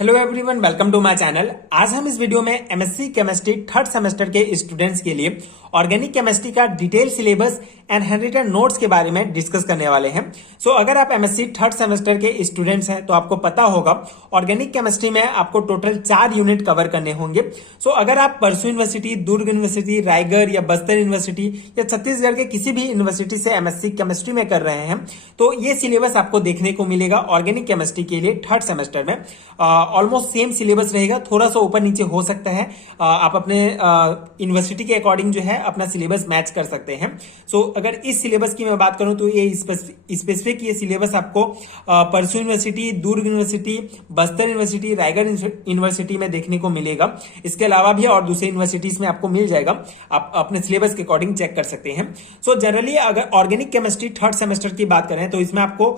Hello everyone, welcome to my channel. आज हम इस वीडियो में एमएससी केमिस्ट्री थर्ड सेमेस्टर के स्टूडेंट्स के लिए ऑर्गेनिक केमिस्ट्री का detail syllabus and handwritten notes के बारे में डिस्कस करने वाले हैं। अगर आप एमएससी थर्ड सेमेस्टर के स्टूडेंट्स हैं तो आपको पता होगा ऑर्गेनिक केमिस्ट्री में आपको टोटल 4 यूनिट कवर करने होंगे। अगर आप परसू यूनिवर्सिटी, दुर्ग यूनिवर्सिटी, रायगढ़ या बस्तर यूनिवर्सिटी या छत्तीसगढ़ के किसी भी यूनिवर्सिटी से एमएससी केमिस्ट्री में कर रहे हैं तो ये सिलेबस आपको देखने को मिलेगा ऑर्गेनिक केमिस्ट्री के लिए थर्ड सेमेस्टर में। ऑलमोस्ट सेम सिलेबस रहेगा, थोड़ा सा ऊपर नीचे हो सकता है। आप अपने यूनिवर्सिटी के अकॉर्डिंग जो है अपना सिलेबस मैच कर सकते हैं। अगर इस सिलेबस की मैं बात करूं तो ये स्पेसिफिक ये सिलेबस आपको परसू university, Durg university, Bastar university, Raigarh university में देखने को मिलेगा। इसके अलावा भी और दूसरे यूनिवर्सिटीज में आपको मिल जाएगा, आप अपने सिलेबस के अकॉर्डिंग चेक कर सकते हैं। जनरली अगर ऑर्गेनिक केमिस्ट्री थर्ड सेमेस्टर की बात करें तो इसमें आपको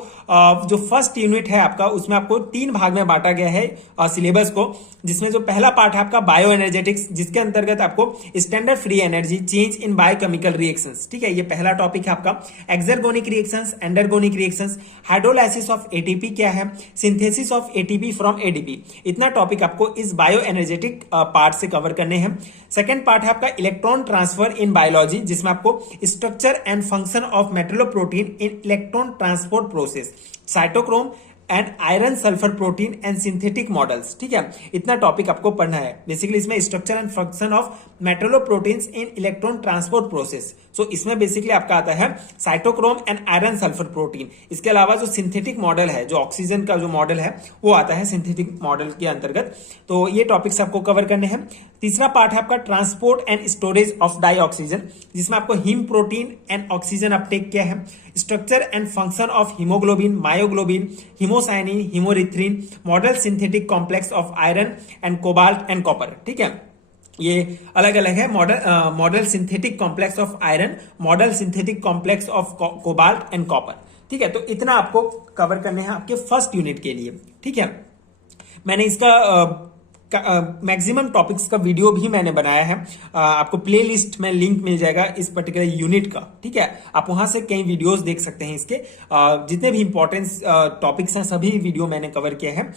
जो फर्स्ट यूनिट है आपका, उसमें आपको 3 भाग में बांटा गया है सिलेबस को, जिसमें जो पहला पार्ट है आपका बायो एनर्जेटिक्स, जिसके अंतर्गत आपको standard free energy, change in biochemical reactions, ठीक है, ये पहला टॉपिक है आपका। Exergonic reactions, endergonic reactions, hydrolysis of ATP क्या है, synthesis of ATP from ADP, इतना टॉपिक आपको इस बायो एनर्जेटिक पार्ट से कवर करने हैं। सेकेंड पार्ट है आपका इलेक्ट्रॉन ट्रांसफर इन बायोलॉजी, जिसमें आपको structure and function of metalloprotein in electron transport process, cytochrome and iron sulphur protein and synthetic models, ठीक है, इतना टॉपिक आपको पढ़ना है। बेसिकली इसमें structure and function of metalloproteins in electron transport process, इसमें बेसिकली आपका आता है cytochrome and iron sulphur protein. इसके अलावा जो सिंथेटिक मॉडल है, जो ऑक्सीजन का जो मॉडल है वो आता है सिंथेटिक मॉडल के अंतर्गत। तो ये टॉपिक्स आपको कवर करने हैं। तीसरा पार्ट है आपका transport and storage of dioxygen, जिसमें आपको haem protein and oxygen uptake क्या है, structure and function of haemoglobin, myoglobin, haemocyanin, haemerythrin, model synthetic complex of iron and cobalt and copper, ठीक है, ये अलग अलग है। Model synthetic complex of iron, model synthetic complex of cobalt and copper, ठीक है। तो इतना आपको कवर करने हैं आपके फर्स्ट यूनिट के लिए, ठीक है। मैंने इसका मैक्सिमम टॉपिक्स का वीडियो भी मैंने बनाया है, आपको प्लेलिस्ट में लिंक मिल जाएगा इस पर्टिकुलर यूनिट का, ठीक है। आप वहां से कई वीडियोस देख सकते हैं। इसके जितने भी इंपॉर्टेंट टॉपिक्स हैं सभी वीडियो मैंने कवर किया है।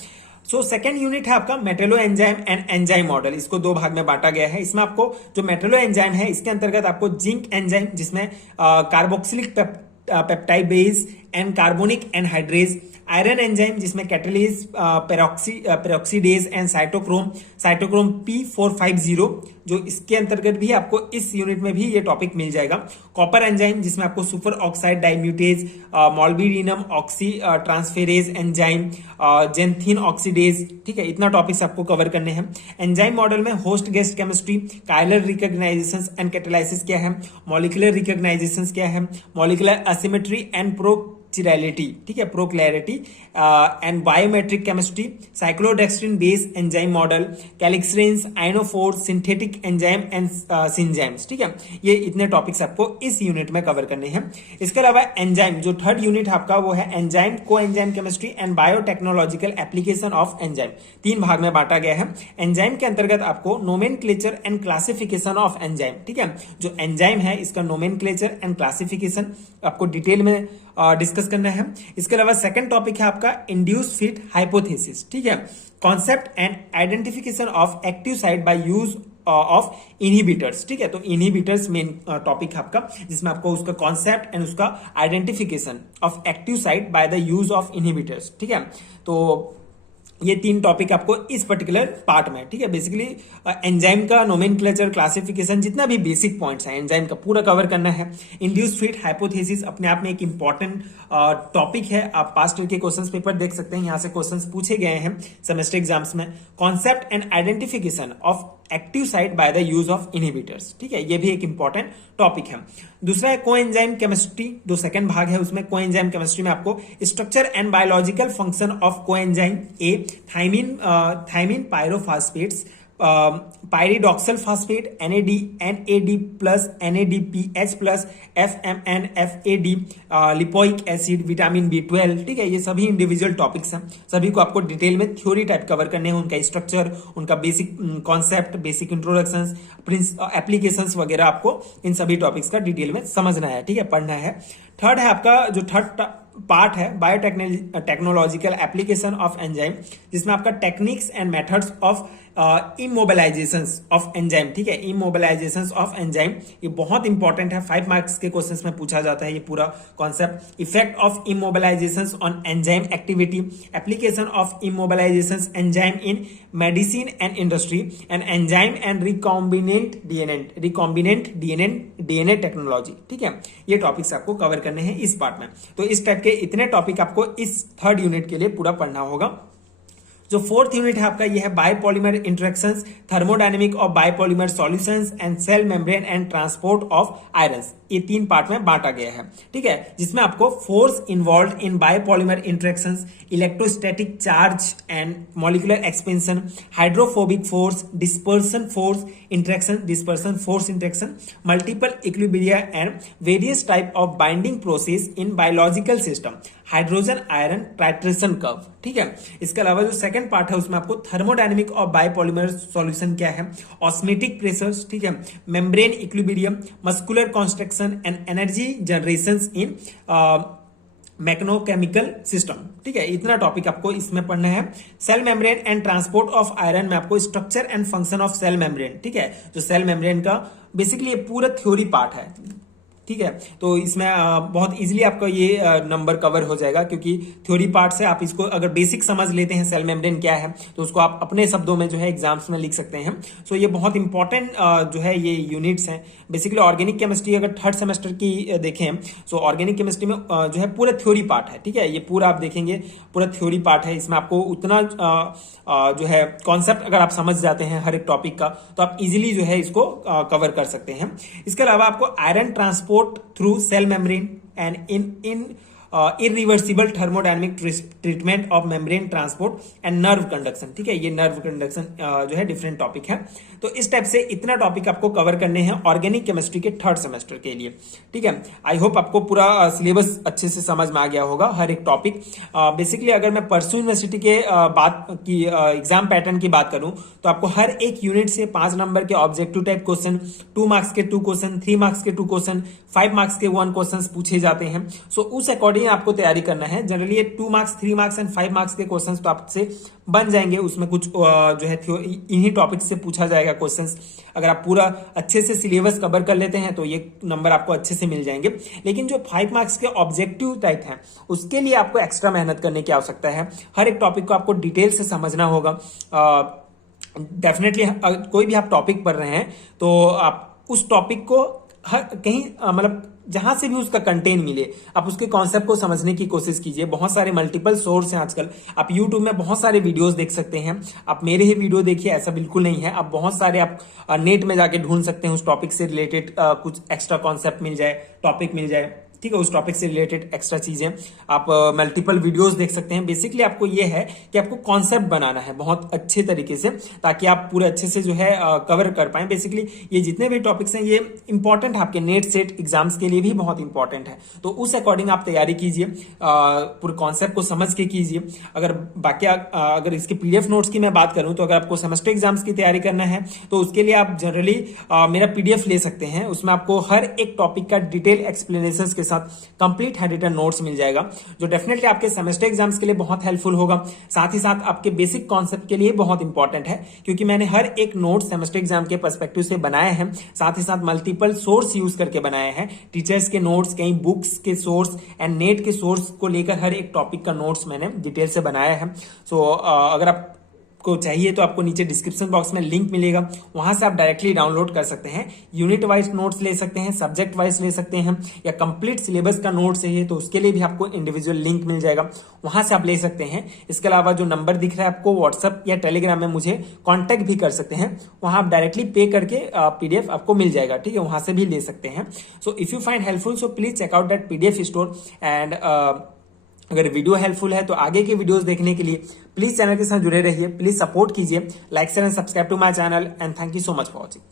सेकेंड यूनिट है आपका metallo enzyme and enzyme model, इसको 2 भाग में बांटा गया है। इसमें आपको जो मेटेलो एंजाइम है इसके अंतर्गत आपको जिंक एंजाइम, जिसमें carboxylic peptide base and carbonic anhydrase, iron enzyme जिसमें कैटलीज, पेरोक्सीडेज एंड साइटोक्रोम P450, जो इसके अंतर्गत भी आपको इस यूनिट में भी ये टॉपिक मिल जाएगा। कॉपर एंजाइम जिसमें आपको superoxide dismutase, molybdenum oxotransferase enzyme, xanthine oxidase, ठीक है, इतना टॉपिक्स आपको कवर करने हैं। एंजाइम मॉडल में host guest chemistry, chiral recognition and catalysis क्या है, मॉलिक्यूलर रिकॉग्नाइजेशन क्या है, मॉलिक्यूलर एसिमेट्री एंड प्रोक्लैरिटी, ठीक है, prochirality and biometric chemistry, cyclodextrin base enzyme model, calixarenes, ionophore, synthetic enzyme and synzymes, ठीक है, ये इतने टॉपिक्स आपको इस यूनिट में कवर करने हैं। इसके अलावा एंजाइम, जो थर्ड यूनिट आपका वो है एंजाइम, को enzyme chemistry and biotechnological application of enzyme, 3 भाग में बांटा गया है। एंजाइम के अंतर्गत आपको nomenclature and classification of enzyme, ठीक है, जो एंजाइम है इसका नोमेनक्लेचर एंड क्लासिफिकेशन आपको डिटेल में डिस्कस करना है। इसके अलावा सेकंड टॉपिक है आपका इंड्यूस फिट हाइपोथेसिस, ठीक है, concept and identification of active site by use of inhibitors, ठीक है। तो इनहिबिटर्स मेन टॉपिक है आपका, जिसमें आपको उसका कॉन्सेप्ट एंड उसका identification of active site by the use of inhibitors, ठीक है। तो ये 3 टॉपिक आपको इस पर्टिकुलर पार्ट में, ठीक है, बेसिकली एंजाइम का नोमेनक्लेचर, क्लासिफिकेशन, जितना भी बेसिक पॉइंट्स हैं एंजाइम का पूरा कवर करना है। इंड्यूस फिट हाइपोथेसिस अपने आप में एक इंपॉर्टेंट टॉपिक है, आप पास्ट ईयर के क्वेश्चंस पेपर देख सकते हैं, यहां से क्वेश्चंस पूछे गए हैं सेमेस्टर एग्जाम्स में। Concept and identification of active site by the use of inhibitors, ठीक है, ये भी एक इंपॉर्टेंट टॉपिक है। दूसरा है कोएंजाइम केमिस्ट्री, जो सेकंड भाग है उसमें कोएंजाइम केमिस्ट्री में आपको structure and biological function of coenzyme A, thiamine pyrophosphates, pyridoxal phosphate, NAD plus, NADPH plus, FMN, FAD, lipoic acid, vitamin B12, ठीक है, ये सभी इंडिविजुअल टॉपिक्स हैं, सभी को आपको डिटेल में थ्योरी टाइप कवर करने हैं, उनका स्ट्रक्चर, उनका basic concept, basic introductions, applications वगैरह आपको इन सभी टॉपिक्स का डिटेल में समझना है, ठीक है, पढ़ना है। थर्ड है आपका जो थर्ड पार्ट है बायोटेक्नोलॉजिकल एप्लीकेशन ऑफ एंजाइम, जिसमें आपका techniques and methods of immobilisations of enzyme, ठीक है, इमोबिलाइजेशंस ऑफ एंजाइम, ये बहुत इंपॉर्टेंट है, 5 मार्क्स के क्वेश्चंस में पूछा जाता है ये पूरा concept. Effect of immobilisations on enzyme activity, application of immobilisations enzyme in medicine and industry, and enzyme and recombinant DNA technology, ठीक है, ये टॉपिक्स आपको कवर करने हैं इस पार्ट में। तो इस टाइप के इतने टॉपिक आपको इस 3rd यूनिट के लिए पूरा पढ़ना होगा। जो 4th यूनिट है आपका, ये है biopolymer interactions, thermodynamic of biopolymer solutions and cell membrane and transport of irons, ये 3 पार्ट में बांटा गया है, ठीक है, जिसमें आपको force involve in biopolymer interactions, electrostatic charge and molecular expansion, hydrophobic force, dispersion force interaction, multiple equilibria and various type of binding process in biological system, hydrogen iron titration curve, ठीक है। इसके अलावा जो सेकंड पार्ट है उसमें आपको thermodynamic of biopolymer solution क्या है, ऑस्मेटिक प्रेशर्स, ठीक है, membrane equilibrium, muscular construction and energy generations in mechanochemical system, ठीक है, इतना टॉपिक आपको इसमें पढ़ना है। Cell membrane and transport of iron में आपको structure and function of cell membrane, ठीक है, जो सेल मेम्ब्रेन का बेसिकली ये पूरा थ्योरी पार्ट है, ठीक है। तो इसमें बहुत इजीली आपका ये नंबर कवर हो जाएगा, क्योंकि थ्योरी पार्ट से आप इसको अगर बेसिक समझ लेते हैं सेल मेम्ब्रेन क्या है, तो उसको आप अपने शब्दों में जो है एग्जाम्स में लिख सकते हैं। सो ये बहुत इंपॉर्टेंट जो है ये यूनिट्स हैं। बेसिकली ऑर्गेनिक केमिस्ट्री अगर 3rd सेमेस्टर की देखें, सो ऑर्गेनिक केमिस्ट्री में जो है पूरा थ्योरी पार्ट है, ठीक है, ये पूरा आप देखेंगे पूरा थ्योरी पार्ट है। इसमें आपको उतना जो है कॉन्सेप्ट अगर आप समझ जाते हैं हर एक टॉपिक का, तो आप इजीली जो है इसको कवर कर सकते हैं। इसके अलावा आपको iron transport through cell membrane and in irreversible thermodynamic treatment of membrane transport and nerve conduction, ठीक है, ये नर्व कंडक्शन जो है डिफरेंट टॉपिक है। तो इस टाइप से इतना टॉपिक आपको कवर करने हैं ऑर्गेनिक केमिस्ट्री के 3rd सेमेस्टर के लिए, ठीक है। आई होप आपको पूरा सिलेबस अच्छे से समझ में आ गया होगा हर एक टॉपिक। बेसिकली अगर मैं परसू यूनिवर्सिटी के बात की एग्जाम पैटर्न की बात करूं, तो आपको हर एक यूनिट से 5 नंबर के ऑब्जेक्टिव टाइप क्वेश्चन, 2 मार्क्स के 2 क्वेश्चन, 3 मार्क्स के 2 क्वेश्चन, 5 मार्क्स के 1 क्वेश्चन पूछे जाते हैं। सो उस अकॉर्डिंग आपको तैयारी करना है। जनरली ये 2 मार्क्स, 3 मार्क्स एंड 5 मार्क्स के क्वेश्चंस तो आपसे बन जाएंगे। उसमें कुछ जो है इन्हीं टॉपिक से पूछा जाएगा क्वेश्चंस। अगर आप पूरा अच्छे से सिलेबस कवर कर लेते हैं तो ये नंबर आपको अच्छे से मिल जाएंगे। लेकिन जो 5 मार्क्स के ऑब्जेक्टिव टाइप हैं, उसके लिए आपको एक्स्ट्रा मेहनत करने की आवश्यकता है। हर एक टॉपिक को आपको डिटेल से समझना होगा। डेफिनेटली कोई भी आप टॉपिक पढ़ रहे हैं तो आप उस टॉपिक को कहीं मतलब जहां से भी उसका कंटेंट मिले, आप उसके कॉन्सेप्ट को समझने की कोशिश कीजिए। बहुत सारे मल्टीपल सोर्स हैं आजकल। आप यूट्यूब में बहुत सारे वीडियोस देख सकते हैं। आप मेरे ही वीडियो देखिए, ऐसा बिल्कुल नहीं है। आप बहुत सारे आप नेट में जाके ढूंढ सकते हैं, उस टॉपिक से रिलेटेड कुछ एक्स्ट्रा कॉन्सेप्ट मिल जाए, टॉपिक मिल जाए, ठीक है, उस टॉपिक से रिलेटेड एक्स्ट्रा चीजें आप मल्टीपल वीडियोस देख सकते हैं। बेसिकली आपको ये है कि आपको कॉन्सेप्ट बनाना है बहुत अच्छे तरीके से, ताकि आप पूरे अच्छे से जो है कवर कर पाए। बेसिकली ये जितने भी टॉपिक्स हैं ये इंपॉर्टेंट है, आपके नेट सेट एग्जाम्स के लिए भी बहुत इंपॉर्टेंट है। तो उस अकॉर्डिंग आप तैयारी कीजिए, पूरे कॉन्सेप्ट को समझ के कीजिए। अगर बाकी अगर इसके पीडीएफ नोट्स की मैं बात करूं, तो अगर आपको सेमेस्टर एग्जाम्स की तैयारी करना है तो उसके लिए आप जनरली मेरा पीडीएफ ले सकते हैं। उसमें आपको हर एक टॉपिक का डिटेल एक्सप्लेनेशन के साथ कंप्लीट हैंड रिटन नोट्स मिल जाएगा, जो डेफिनेटली आपके सेमेस्टर एग्जाम्स के लिए बहुत हेल्पफुल होगा। साथ ही साथ आपके बेसिक कॉन्सेप्ट के लिए बहुत इंपॉर्टेंट है, क्योंकि मैंने हर एक नोट सेमेस्टर एग्जाम के पर्सपेक्टिव से बनाए हैं। साथ ही साथ मल्टीपल सोर्स यूज करके बनाए हैं, टीचर्स के नोट्स, कई बुक्स के सोर्स एंड नेट के सोर्स को लेकर हर एक टॉपिक का नोट्स मैंने डिटेल से बनाया है। सो अगर आप को चाहिए तो आपको नीचे डिस्क्रिप्शन बॉक्स में लिंक मिलेगा, वहां से आप डायरेक्टली डाउनलोड कर सकते हैं। यूनिट वाइज नोट्स ले सकते हैं, सब्जेक्ट वाइज ले सकते हैं, या कंप्लीट सिलेबस का नोट चाहिए तो उसके लिए भी आपको इंडिविजुअल लिंक मिल जाएगा, वहां से आप ले सकते हैं। इसके अलावा जो नंबर दिख रहा है आपको, व्हाट्सएप या टेलीग्राम में मुझे कॉन्टेक्ट भी कर सकते हैं, वहां आप डायरेक्टली पे करके पीडीएफ आपको मिल जाएगा, ठीक है, वहां से भी ले सकते हैं। So if you find helpful so please check out that PDF store. And अगर वीडियो हेल्पफुल है तो आगे के वीडियोस देखने के लिए प्लीज चैनल के साथ जुड़े रहिए, प्लीज सपोर्ट कीजिए, like share and subscribe to my channel, and thank you so much for watching.